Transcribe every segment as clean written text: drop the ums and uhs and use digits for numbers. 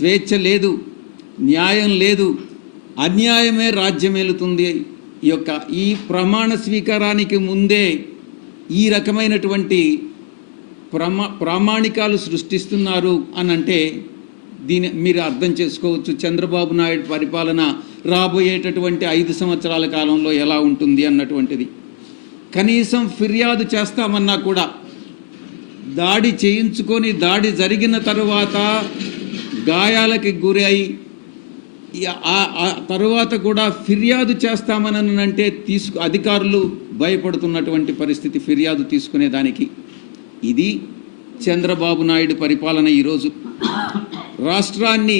స్వేచ్ఛ లేదు, న్యాయం లేదు, అన్యాయమే రాజ్యమేలుతుంది. ఈ ప్రమాణ స్వీకారానికి ముందే ఈ రకమైనటువంటి ప్రామాణికాలు సృష్టిస్తున్నారు అని అంటే దీని మీరు అర్థం చేసుకోవచ్చు చంద్రబాబు నాయుడు పరిపాలన రాబోయేటటువంటి 5 సంవత్సరాల కాలంలో ఎలా ఉంటుంది అన్నటువంటిది. కనీసం ఫిర్యాదు చేస్తామన్నా కూడా దాడి చేయించుకొని దాడి జరిగిన తరువాత గాయాలకి గురై ఆ తర్వాత కూడా ఫిర్యాదు చేస్తామనంటే అధికారులు భయపడుతున్నటువంటి పరిస్థితి ఫిర్యాదు తీసుకునేదానికి. ఇది చంద్రబాబు నాయుడు పరిపాలన. ఈరోజు రాష్ట్రాన్ని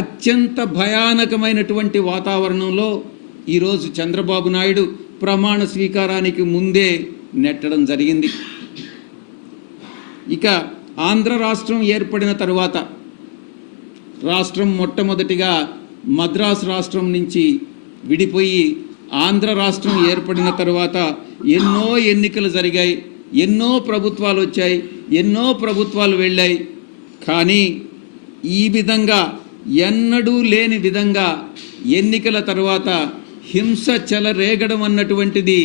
అత్యంత భయానకమైనటువంటి వాతావరణంలో ఈరోజు చంద్రబాబు నాయుడు ప్రమాణ స్వీకారానికి ముందే నెట్టడం జరిగింది. ఇక ఆంధ్ర రాష్ట్రం ఏర్పడిన తరువాత రాష్ట్రం మొట్టమొదటిగా మద్రాసు రాష్ట్రం నుంచి విడిపోయి ఆంధ్ర రాష్ట్రం ఏర్పడిన తర్వాత ఎన్నో ఎన్నికలు జరిగాయి, ఎన్నో ప్రభుత్వాలు వచ్చాయి, ఎన్నో ప్రభుత్వాలు వెళ్ళాయి. కానీ ఈ విధంగా ఎన్నడూ లేని విధంగా ఎన్నికల తర్వాత హింస చెలరేగడం అన్నటువంటిది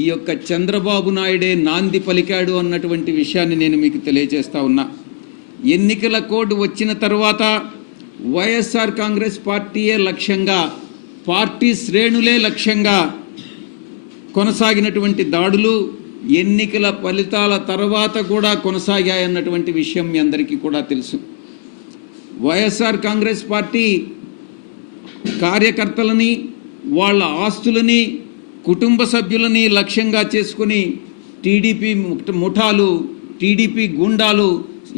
ఈ యొక్క చంద్రబాబు నాయుడే నాంది పలికాడు అన్నటువంటి విషయాన్ని నేను మీకు తెలియజేస్తా ఉన్నా. ఎన్నికల కోడ్ వచ్చిన తర్వాత వైఎస్ఆర్ కాంగ్రెస్ పార్టీయే లక్ష్యంగా, పార్టీ శ్రేణులే లక్ష్యంగా కొనసాగినటువంటి దాడులు ఎన్నికల ఫలితాల తర్వాత కూడా కొనసాగాయన్నటువంటి విషయం మీ అందరికీ కూడా తెలుసు. వైఎస్ఆర్ కాంగ్రెస్ పార్టీ కార్యకర్తలని, వాళ్ళ ఆస్తులని, కుటుంబ సభ్యులని లక్ష్యంగా చేసుకుని టీడీపీ ముఠాలు, టీడీపీ గుండాలు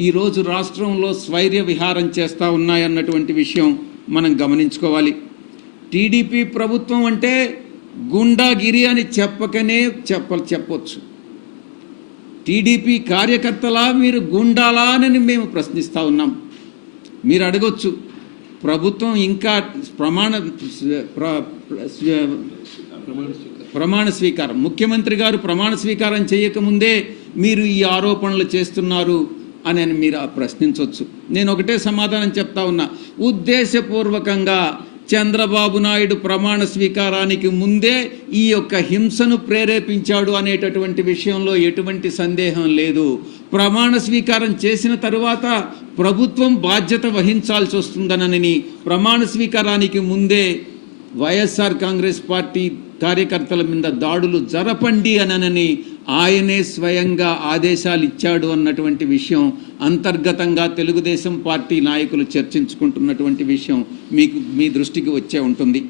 ఈరోజు రాష్ట్రంలో స్వైర్య విహారం చేస్తూ ఉన్నాయన్నటువంటి విషయం మనం గమనించుకోవాలి. టీడీపీ ప్రభుత్వం అంటే గుండాగిరి అని చెప్పొచ్చు. టీడీపీ కార్యకర్తలా మీరు గుండాలా అని మేము ప్రశ్నిస్తూ ఉన్నాం. మీరు అడగొచ్చు, ప్రభుత్వం ఇంకా ప్రమాణ స్వీకారం ముఖ్యమంత్రి గారు ప్రమాణ స్వీకారం చేయకముందే మీరు ఈ ఆరోపణలు చేస్తున్నారు అని మీరు ప్రశ్నించవచ్చు. నేను ఒకటే సమాధానం చెప్తా ఉన్నా, ఉద్దేశపూర్వకంగా చంద్రబాబు నాయుడు ప్రమాణ స్వీకారానికి ముందే ఈ యొక్క హింసను ప్రేరేపించాడు అనేటటువంటి విషయంలో ఎటువంటి సందేహం లేదు. ప్రమాణ స్వీకారం చేసిన తరువాత ప్రభుత్వం బాధ్యత వహించాల్సి వస్తుందనని ప్రమాణ స్వీకారానికి ముందే వైఎస్ఆర్ కాంగ్రెస్ పార్టీ కార్యకర్తల మీద దాడులు జరపండి అనని ఆయనే స్వయంగా ఆదేశాలు ఇచ్చాడు అన్నటువంటి విషయం అంతర్గతంగా తెలుగుదేశం పార్టీ నాయకులు చర్చించుకుంటున్నటువంటి విషయం మీ దృష్టికి వచ్చే ఉంటుంది.